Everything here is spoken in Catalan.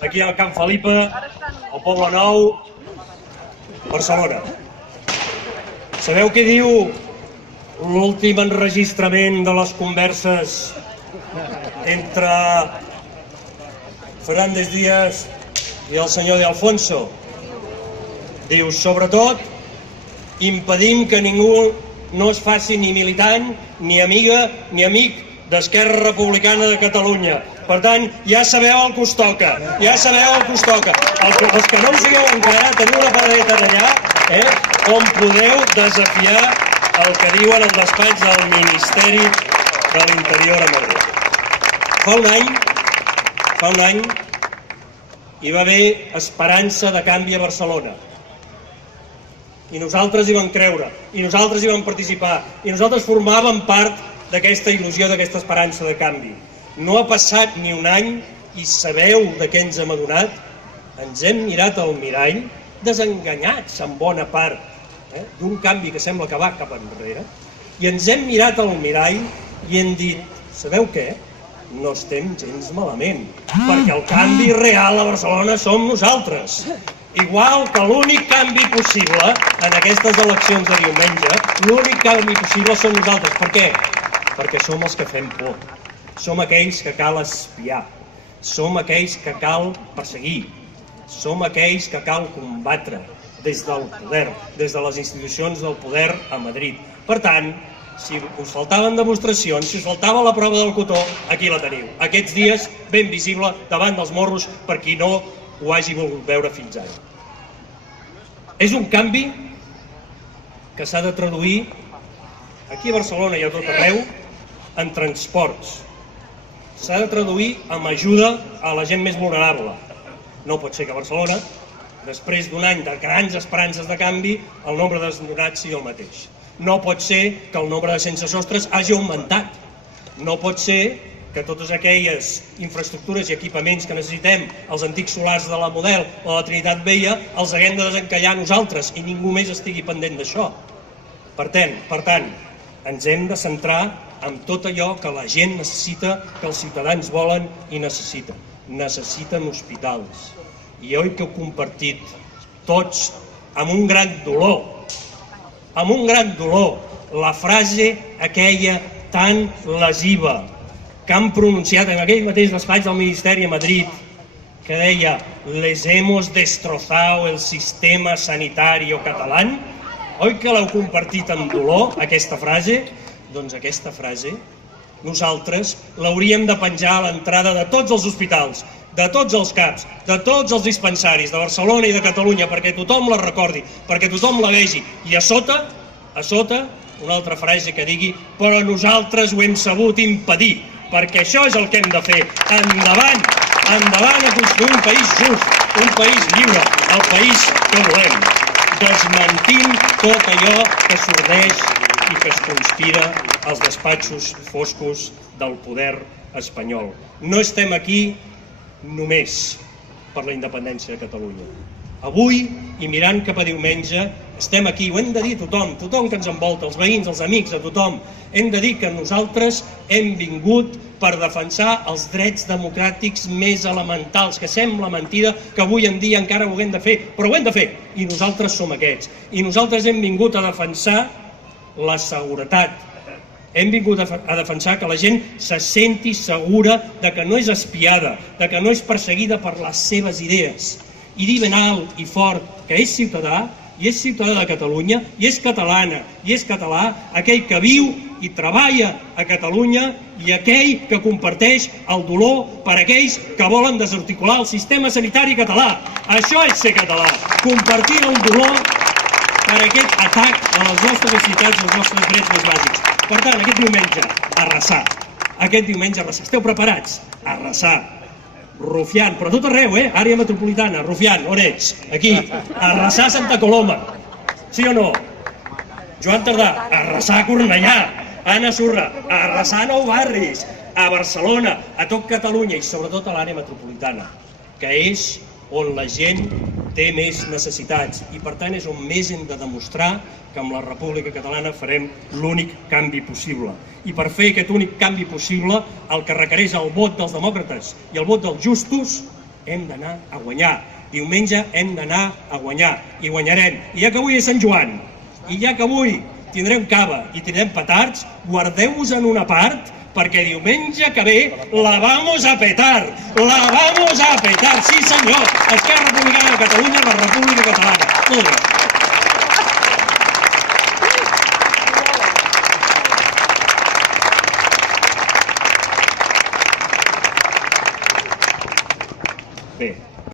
aquí al Camp Felipa, al Poble Nou, Barcelona. Sabeu què diu l'últim enregistrament de les converses entre Fernández Díaz i el senyor De Alfonso? Diu, sobretot, impedim que ningú no es faci ni militant, ni amiga, ni amic d'Esquerra Republicana de Catalunya. Per tant, ja sabeu el que us toca, ja sabeu el que us toca. Els que no ho sigueu encara, teniu una paradeta d'allà, on podeu desafiar el que diuen el despatx del Ministeri de l'Interior a Madrid. Fa un any, hi va haver esperança de canvi a Barcelona. I nosaltres hi vam creure, i nosaltres hi vam participar, i nosaltres formàvem part d'aquesta il·lusió, d'aquesta esperança de canvi. No ha passat ni un any i sabeu de què ens hem adonat? Ens hem mirat al mirall, desenganyats en bona part d'un canvi que sembla que va cap enrere, i ens hem mirat al mirall i hem dit, sabeu què? No estem gens malament, perquè el canvi real a Barcelona som nosaltres. Igual que l'únic canvi possible en aquestes eleccions de diumenge, l'únic canvi possible som nosaltres. Per què? Perquè som els que fem por. Som aquells que cal espiar. Som aquells que cal perseguir. Som aquells que cal combatre des del poder, des de les institucions del poder a Madrid. Per tant, si us faltaven demostracions, si us faltava la prova del cotó, aquí la teniu. Aquests dies, ben visible, davant dels morros, per qui no ho hagi volgut veure fins ara. És un canvi que s'ha de traduir aquí a Barcelona i a tot arreu en transports. S'ha de traduir amb ajuda a la gent més vulnerable. No pot ser que a Barcelona, després d'un any de grans esperances de canvi, el nombre de desnonats sigui el mateix. No pot ser que el nombre de sense sostres hagi augmentat. No pot ser que totes aquelles infraestructures i equipaments que necessitem, els antics solars de la Model o de la Trinitat Vella, els haguem de desencallar nosaltres i ningú més estigui pendent d'això. Per tant, ens hem de centrar en tot allò que la gent necessita, que els ciutadans volen i necessiten. Necessiten hospitals. I oi que heu compartit tots amb un gran dolor, la frase aquella tan lesiva que han pronunciat en aquell mateix despatx del Ministeri a Madrid, que deia «Les hemos destrozado el sistema sanitario catalán». Oi que l'heu compartit amb dolor, aquesta frase? Doncs aquesta frase nosaltres l'hauríem de penjar a l'entrada de tots els hospitals, de tots els CAPs, de tots els dispensaris de Barcelona i de Catalunya, perquè tothom la recordi, perquè tothom la vegi. I a sota, una altra frase que digui «Però nosaltres ho hem sabut impedir», perquè això és el que hem de fer. Endavant a construir un país just, un país lliure, el país que volem, desmentint tot allò que sordeix i que es conspira als despatxos foscos del poder espanyol. No estem aquí només per la independència de Catalunya. Avui, i mirant cap a diumenge, estem aquí, ho hem de dir tothom que ens envolta, els veïns, els amics, a tothom. Hem de dir que nosaltres hem vingut per defensar els drets democràtics més elementals, que sembla mentida que avui en dia encara ho haguem de fer, però ho hem de fer, i nosaltres som aquests. I nosaltres hem vingut a defensar la seguretat. Hem vingut a defensar que la gent se senti segura de que no és espiada, de que no és perseguida per les seves idees. I dir ben alt i fort que és ciutadà, i és ciutadà de Catalunya, i és catalana, i és català, aquell que viu i treballa a Catalunya i aquell que comparteix el dolor per aquells que volen desarticular el sistema sanitari català. Això és ser català, compartir el dolor per aquest atac a les nostres necessitats, als nostres drets més bàsics. Per tant, aquest diumenge, arrasar. Esteu preparats? Arrasar. Rufián, però tot arreu, àrea metropolitana, Rufián, on ets? Aquí, arrasar Santa Coloma, sí o no? Joan Tardà, arrasar Cornellà, Anna Surra, arrasar Nou Barris, a Barcelona, a tot Catalunya i sobretot a l'àrea metropolitana, que és on la gent té més necessitats i per tant és on més hem de demostrar que amb la República Catalana farem l'únic canvi possible. I per fer aquest únic canvi possible el que requereix el vot dels demòcrates i el vot dels justos hem d'anar a guanyar. Diumenge hem d'anar a guanyar. I guanyarem. I ja que avui és Sant Joan, i ja que avui tindrem cava i tindrem petards, guardeu-vos en una part, perquè diumenge que ve la vamos a petar. La vamos a petar. Sí, senyor. Esquerra Republicana de Catalunya, la República Catalana. Molt bé. Bé.